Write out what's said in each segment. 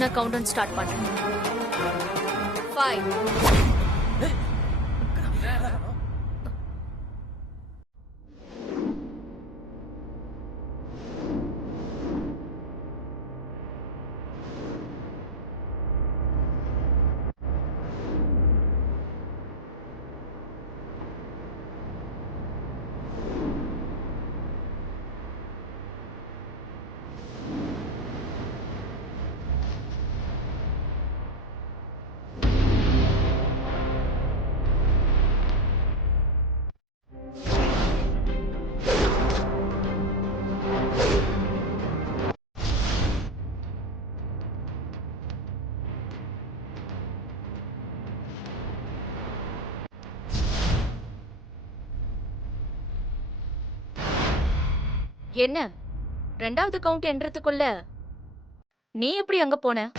நான் countdown start பண்றேன். 5. என்ன 2வது கவுண்ட் என்றதுக்குள்ள நீ எப்படி அங்க போன?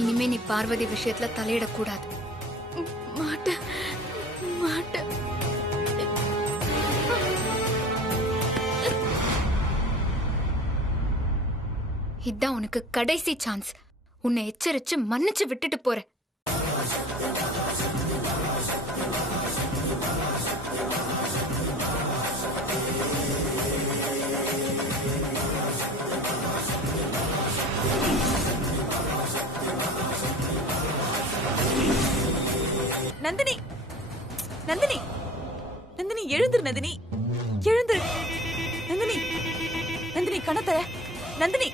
இனிமே நீ பார்வதி விஷயத்துல தலையிடக்கூடாது. மாட்டேன் மாட்டேன். இதான் உனக்கு கடைசி சான்ஸ். உன்னை எச்சரிச்சு மன்னிச்சு விட்டுட்டு போறேன். நந்தினி, நந்தினி, நந்தினி எழுந்துரு. நந்தினி எழுந்துரு. நந்தினி, நந்தினி கண்ணத்தர. நந்தினி,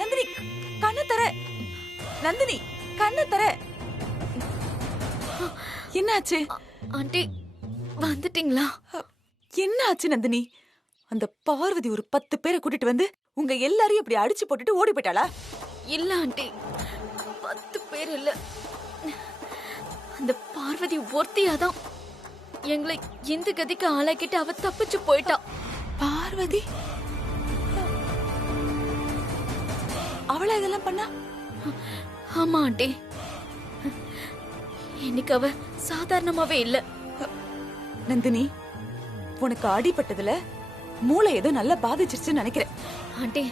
நந்தினி கண்ணத்தர. நந்தினி கண்ணத்தர. என்னாச்சு? ஆண்டி வந்துட்டீங்களா? என்னாச்சு நந்தினி? அந்த பார்வதி ஒரு 10 பேரை கூட்டிட்டு வந்து உங்க எல்லாரையும் இப்படி அடிச்சு போட்டுட்டு ஓடி போயிட்டாளா? இல்ல ஆண்டி, 10 பேர் இல்ல. அந்த பார்வதி ஒருத்தியாதான் எங்களை இந்த கதிக்கு ஆளாக்கிட்டு அவ தப்பிச்சு போயிட்டா. பார்வதி அவளா இதெல்லாம் பண்ணா? ஆமா ஆண்டி, இன்னைக்கு அவ சாதாரணமாவே இல்ல. நந்தினி, உனக்கு அடிபட்டதுல மூளை ஏதோ நல்லா பாதிச்சிருச்சுன்னு நினைக்கிறேன். ஆண்டி,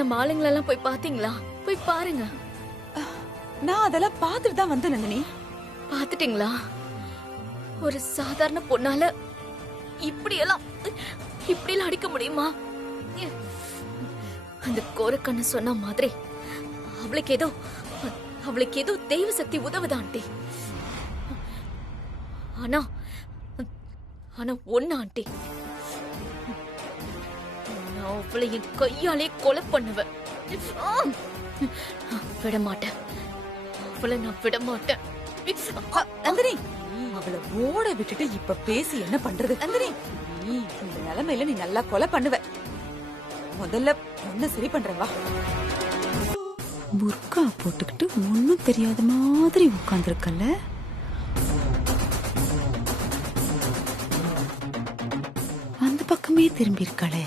நம்ம ஆளுங்களெல்லாம் போய் பாத்தீங்களா? போய் பாருங்க. நான் அதெல்லாம் பார்த்துட்டு தான் வந்தேன். நந்தினி, பாத்துட்டீங்களா? ஒரு சாதாரண பொண்ணால இப்படியெல்லாம் அடிக்க முடியுமா? அந்த கோரக்கண்ணு சொன்ன மாதிரி அவளுக்கு ஏதோ தெய்வ சக்தி உதவுதா ஆண்டி. ஆனா ஒண்ணு ஆண்டி, நான் அவளை என் கையாலே கொலை பண்ணுவேன். விட மாட்டேன், அவளை நான் விட மாட்டேன். நந்தினி, அவளை ஓட விட்டுட்டு இப்ப பேசி என்ன பண்றது? நந்தினி, நீ இந்த நிலைமையில நீ நல்லா கொலை பண்ணுவ. முதல்ல ஒண்ணு சரி பண்றவா. புர்கா போட்டுக்கிட்டு ஒண்ணும் தெரியாத மாதிரி உட்கார்ந்துருக்கல. அந்த பக்கமே திரும்பி இருக்காளே.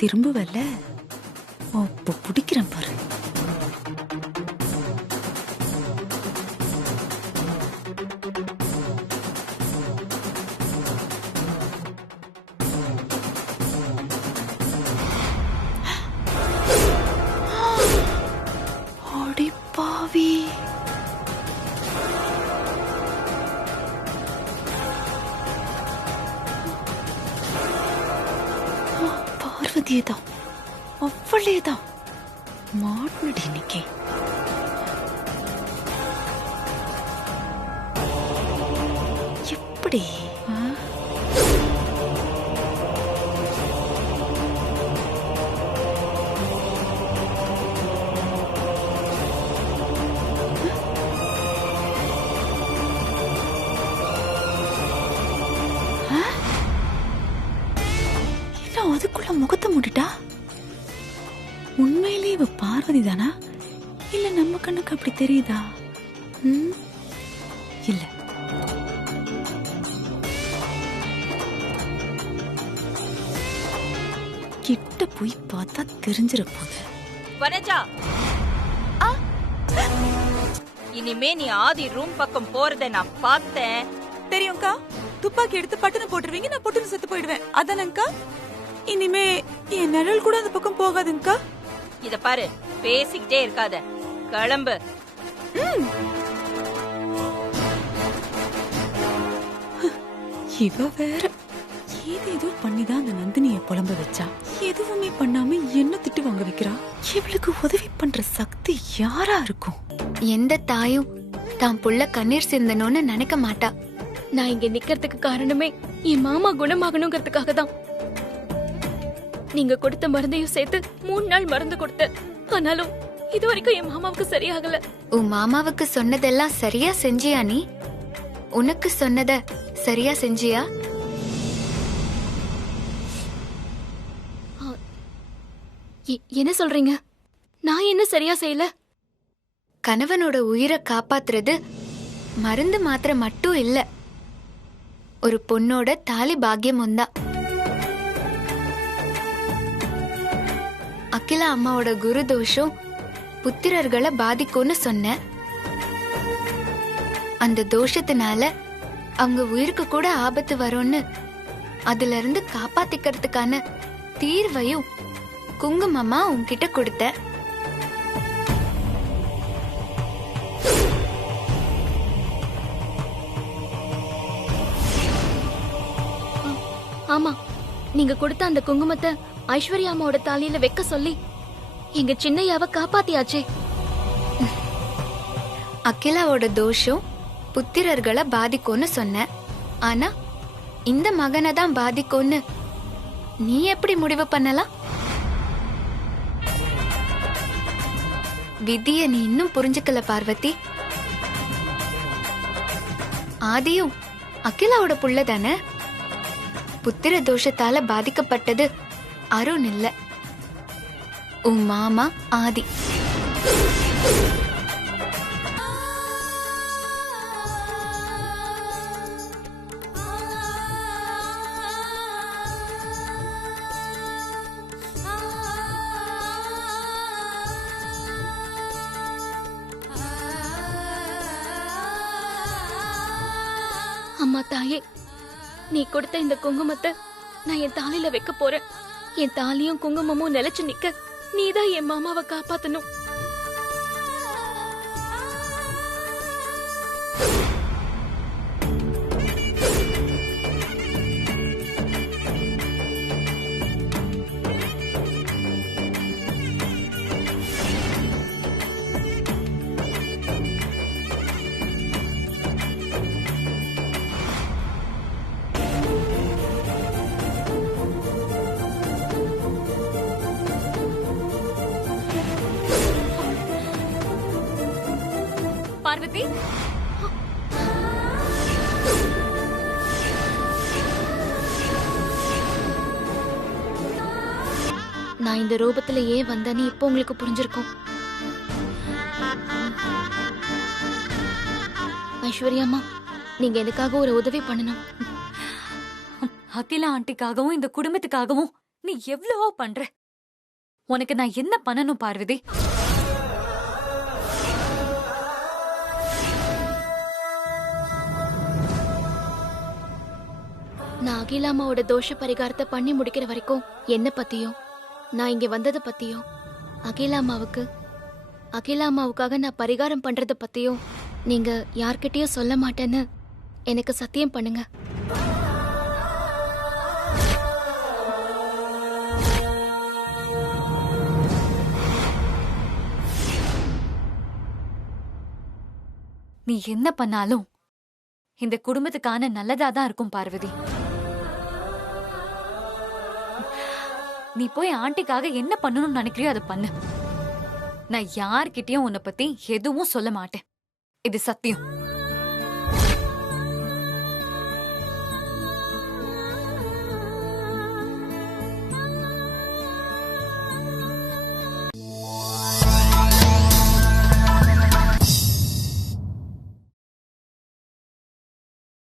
திரும்புவல்ல, அப்ப பிடிக்கிறேன் பாரு. அடி பாவி, பார்வதியேதான், அவளேதான் மாட்டுடி இன்னைக்கு. எப்படி அதுக்குள்ள முகத்தை மூடிட்டா? உண்மையிலே இவ பார்வதி தானா, இல்ல நம்ம கண்ணுக்கு அப்படி தெரியுதா? இல்ல, கிட்ட போய் பார்த்தா தெரிஞ்சிட போகுது. வனஜா, இனிமே நீ ஆதி ரூம் பக்கம் போறத நான் பார்த்தேன். தெரியும்க்கா, துப்பாக்கி எடுத்து பட்டுன்னு போட்டுருவீங்க, நான் பொட்டுன்னு செத்து போயிடுவேன். அதானங்கா? இனிமே என் நிழல் கூட அந்த பக்கம் போகாதுங்கா. இத பாரு, பேசிக்கிட்டே இருக்காத, கிளம்பு. இவ வேற ஏதேதோ பண்ணிதான் அந்த நந்தினிய புலம்ப வச்சா. எதுவுமே பண்ணாம என்ன திட்டு வாங்க வைக்கிறா. இவளுக்கு உதவி பண்ற சக்தி யாரா இருக்கும்? எந்த தாயும் தான் புள்ள கண்ணீர் சிந்தணும்னு நினைக்க மாட்டா. நான் இங்க நிக்கிறதுக்கு காரணமே என் மாமா குணமாகணுங்கிறதுக்காக தான். நீங்க கொடுத்த மருந்தையும் சேர்த்து 3 நாள் மருந்து கொடுத்தேன். ஆனாலும் இது வரைக்கும் என் மாமாவுக்கு சரியாகல. உன் மாமாவுக்கு சொன்னதெல்லாம் சரியா செஞ்சியா? நீ உனக்கு சொன்னத சரியா செஞ்சியா? என்ன சொல்றீங்க? நான் என்ன சரியா செய்யல? கணவனோட உயிரை காப்பாத்துறது மருந்து மாத்திரை மட்டும் இல்ல, ஒரு பொண்ணோட தாலி பாக்கியமும் தான். அகிலா அம்மாவோட குரு தோஷம் புத்திரர்களை பாதிக்கும்னு சொன்ன. அந்த தோஷத்தினால அவங்க உயிருக்கு கூட ஆபத்து வரும்னு அதுல இருந்து காப்பாத்திக்கிறதுக்கான தீர்வையும் குங்குமமா உன்கிட்ட கொடுத்த. ஆமா, நீங்க கொடுத்த அந்த குங்குமத்தை ஐஸ்வர்யா அம்மாவோட தாலியில வைக்க சொல்லி எங்க சின்னையாவை காப்பாத்தியாச்சே. அகிலாவோட தோஷம் புத்திரர்களை பாதிக்கும்னு சொன்ன. ஆனா இந்த மகனை தான் பாதிக்கும்னு நீ எப்படி முடிவு பண்ணலாம்? விதிய நீ இன்னும் புரிஞ்சுக்கல பார்வதி. ஆதியும் அகிலாவோட புள்ள தானே. புத்திர தோஷத்தால பாதிக்கப்பட்டது அருண் இல்ல, உன் மாமா ஆதி. அம்மா தாயே, நீ கொடுத்த இந்த குங்குமத்தை நான் என் தாலியில வைக்க போறேன். என் தாலியும் குங்குமமும் நிலைச்சு நிக்க நீதான் என் மாமாவை காப்பாத்தணும். பார்வதி. நான் இந்த ரூபத்துல ஏன் வந்தேன்னு இப்போ உங்களுக்கு புரிஞ்சிருக்கும். ஐஸ்வர்யாம்மா, நீங்க எனக்காக ஒரு உதவி பண்ணணும். அகிலா ஆண்டிக்காகவும் இந்த குடும்பத்துக்காகவும் நீ எவ்வளவோ பண்ற. உனக்கு நான் என்ன பண்ணணும் பார்வதி? நான் அகிலாமாவோட தோஷ பரிகாரத்தை பண்ணி முடிக்கிற வரைக்கும் என்ன பத்தியும், நான் இங்க வந்ததை பத்தியும், அகிலாமாவுக்காக நான் பரிகாரம் பண்றத பத்தியும் நீங்க யார்கிட்டயும் சொல்ல மாட்டேன்னு எனக்கு சத்தியம் பண்ணுங்க. நீ என்ன பண்ணாலும் இந்த குடும்பத்துக்கான நல்லதாதான் இருக்கும் பார்வதி. நீ போய் ஆண்டிக்காக என்ன பண்ணணும்னு நினைக்கிறியோ அதை பண்ணு. நான் யார்கிட்டயும் உன்னை பத்தி எதுவும் சொல்ல மாட்டேன். இது சத்தியம்.